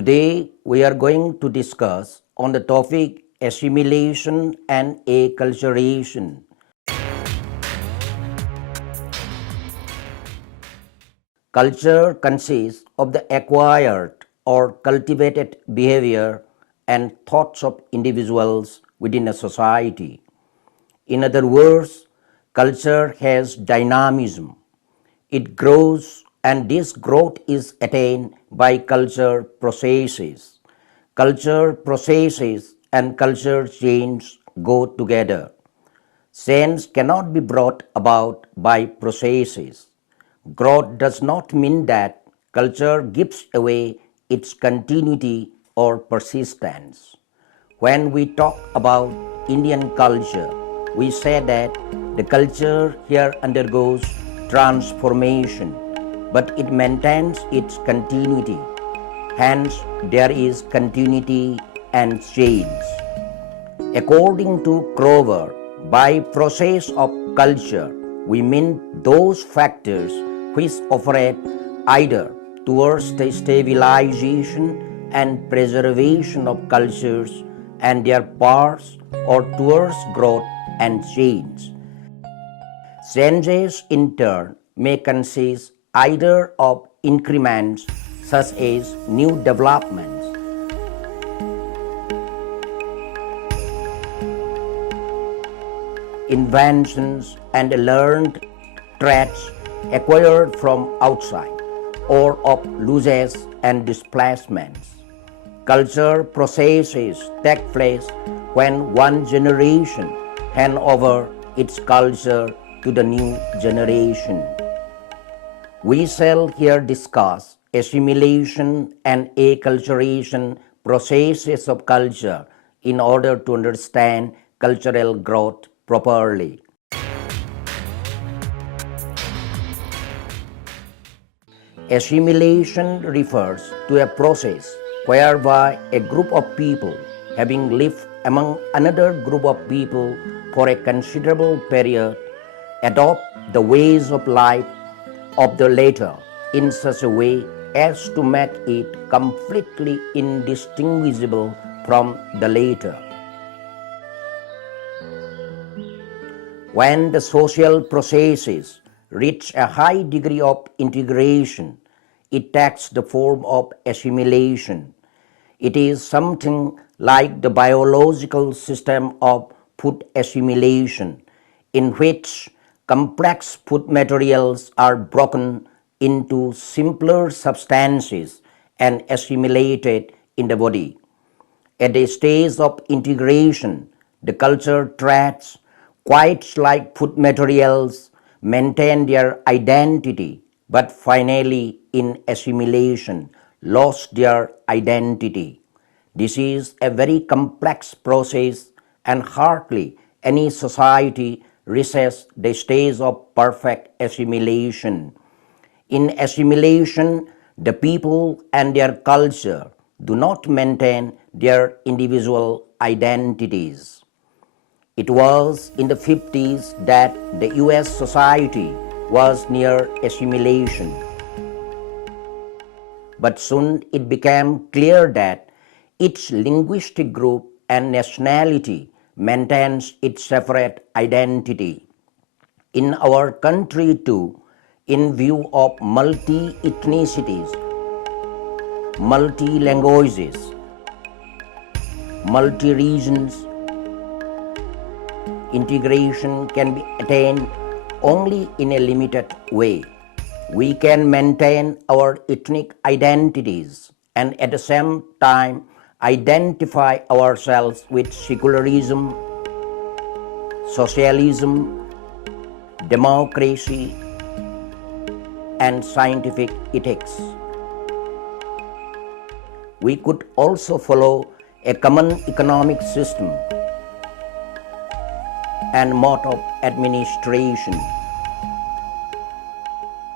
Today we are going to discuss on the topic assimilation and acculturation. Culture consists of the acquired or cultivated behavior and thoughts of individuals within a society. In other words, culture has dynamism. It grows, and this growth is attained by culture processes. Culture processes and culture change go together. Change cannot be brought about by processes. Growth does not mean that culture gives away its continuity or persistence. When we talk about Indian culture, we say that the culture here undergoes transformation, but it maintains its continuity. Hence, there is continuity and change. According to Crover, by process of culture, we mean those factors which operate either towards the stabilization and preservation of cultures and their parts or towards growth and change. Changes in turn may consist either of increments such as new developments, inventions and learned traits acquired from outside, or of losses and displacements. Culture processes take place when one generation hands over its culture to the new generation. We shall here discuss assimilation and acculturation processes of culture in order to understand cultural growth properly. Assimilation refers to a process whereby a group of people, having lived among another group of people for a considerable period, adopt the ways of life of the latter in such a way as to make it completely indistinguishable from the latter. When the social processes reach a high degree of integration, it takes the form of assimilation. It is something like the biological system of food assimilation, in which complex food materials are broken into simpler substances and assimilated in the body. At the stage of integration, the culture traits, quite like food materials, maintain their identity, but finally in assimilation lost their identity. This is a very complex process, and hardly any society reaches the stage of perfect assimilation. In assimilation, the people and their culture do not maintain their individual identities. It was in the 50s that the US society was near assimilation. But soon it became clear that each linguistic group and nationality maintains its separate identity. In our country too, in view of multi-ethnicities, multi-languages, multi-regions, integration can be attained only in a limited way. We can maintain our ethnic identities and at the same time identify ourselves with secularism, socialism, democracy, and scientific ethics. We could also follow a common economic system and mode of administration.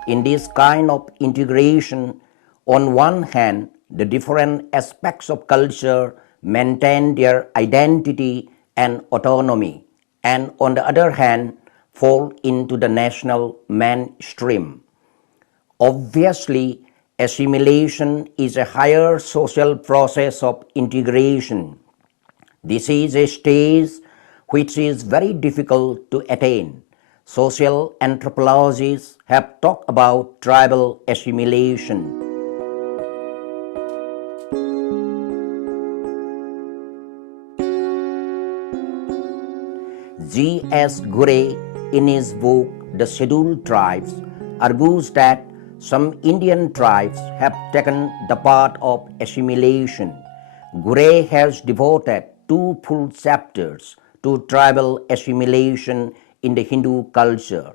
In this kind of integration, on one hand, the different aspects of culture maintain their identity and autonomy, and on the other hand, fall into the national mainstream. Obviously, Assimilation is a higher social process of integration. This is a stage which is very difficult to attain. Social anthropologists have talked about tribal assimilation. G. S. Gure, in his book The Scheduled Tribes, argues that some Indian tribes have taken the path of assimilation. Gure has devoted two full chapters to tribal assimilation in the Hindu culture.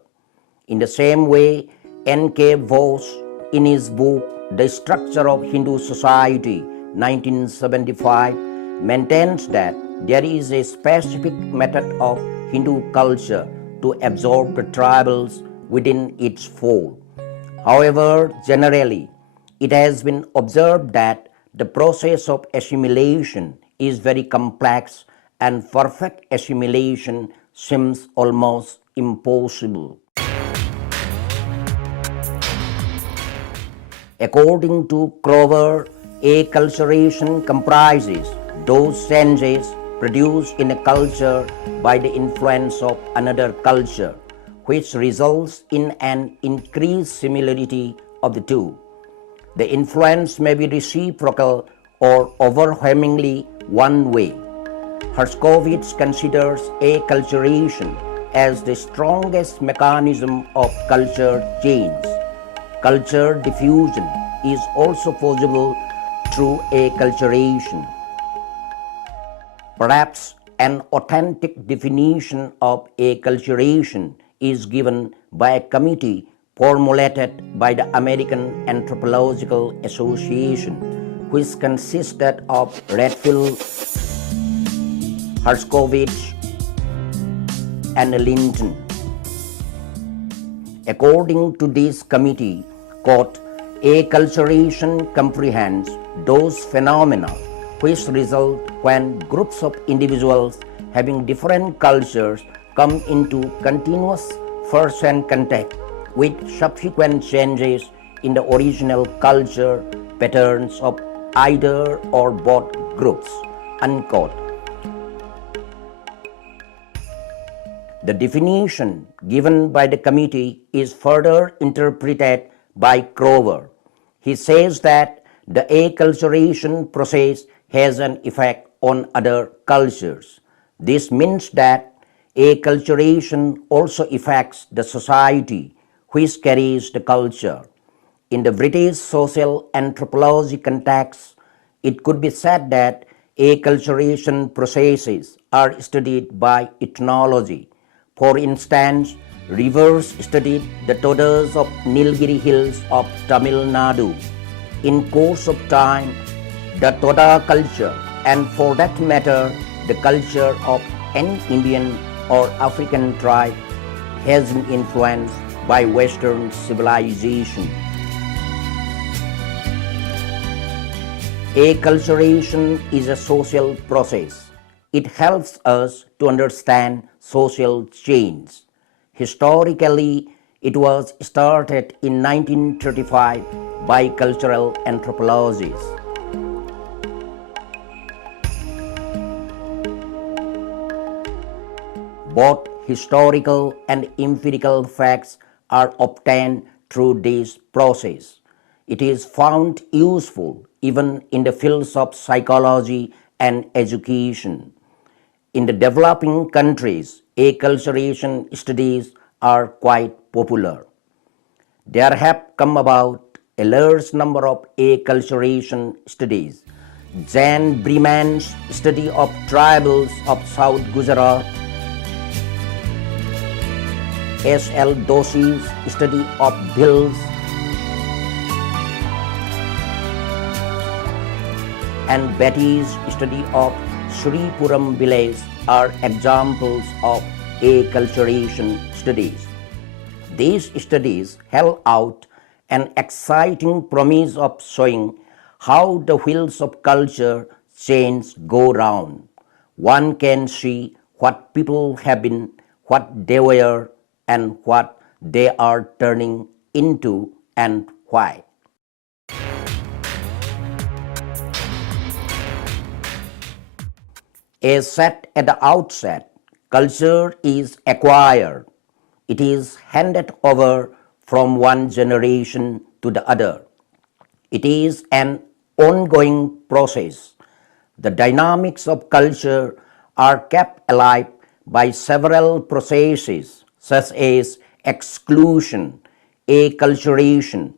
In the same way, N. K. Bose, in his book The Structure of Hindu Society, 1975, maintains that there is a specific method of Hindu culture to absorb the tribals within its fold. However, generally, it has been observed that the process of assimilation is very complex and perfect assimilation seems almost impossible. According to Crover, acculturation comprises those changes produced in a culture by the influence of another culture, which results in an increased similarity of the two. The influence may be reciprocal or overwhelmingly one way. Herskovits considers acculturation as the strongest mechanism of culture change. Culture diffusion is also possible through acculturation. Perhaps an authentic definition of acculturation is given by a committee formulated by the American Anthropological Association, which consisted of Redfield, Herskovits, and Linton. According to this committee, quote, acculturation comprehends those phenomena which result when groups of individuals having different cultures come into continuous first-hand contact with subsequent changes in the original culture patterns of either or both groups, unquote. The definition given by the committee is further interpreted by Crover. He says that the acculturation process has an effect on other cultures. This means that acculturation also affects the society which carries the culture. In the British social anthropology context, it could be said that acculturation processes are studied by ethnology. For instance, rivers studied the Todas of Nilgiri Hills of Tamil Nadu. In course of time, the Toda culture, and for that matter, the culture of any Indian or African tribe, has been influenced by Western civilization. Acculturation is a social process. It helps us to understand social change. Historically, it was started in 1935 by cultural anthropologists. Both historical and empirical facts are obtained through this process. It is found useful even in the fields of psychology and education. In the developing countries, acculturation studies are quite popular. There have come about a large number of acculturation studies. Jan Breman's study of tribals of South Gujarat, S. L. Doshi's study of Bhils, and Betty's study of Sripuram village are examples of acculturation studies. These studies held out an exciting promise of showing how the wheels of culture change go round. One can see what people have been, what they were, and what they are turning into, and why. As said at the outset, culture is acquired. It is handed over from one generation to the other. It is an ongoing process. The dynamics of culture are kept alive by several processes such as exclusion, acculturation,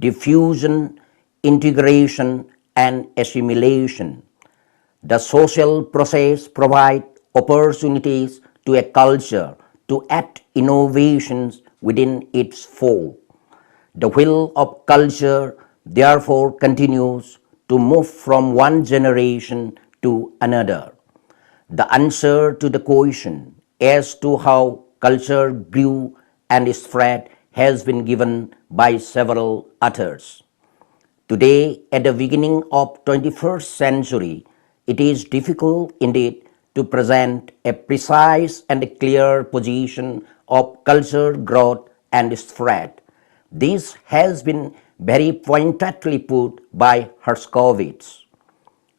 diffusion, integration, and assimilation. The social process provides opportunities to a culture to add innovations within its fold. The wheel of culture therefore continues to move from one generation to another. The answer to the question as to how culture grew and spread has been given by several authors. Today, at the beginning of 21st century, it is difficult indeed to present a precise and clear position of culture growth and spread. This has been very pointedly put by Herskovits.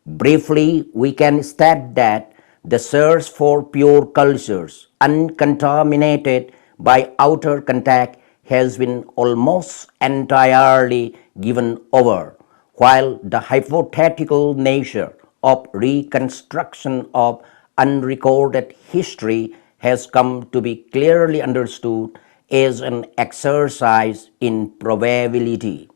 Briefly, we can state that the search for pure cultures, uncontaminated by outer contact, has been almost entirely given over, while the hypothetical nature of reconstruction of unrecorded history has come to be clearly understood as an exercise in probability.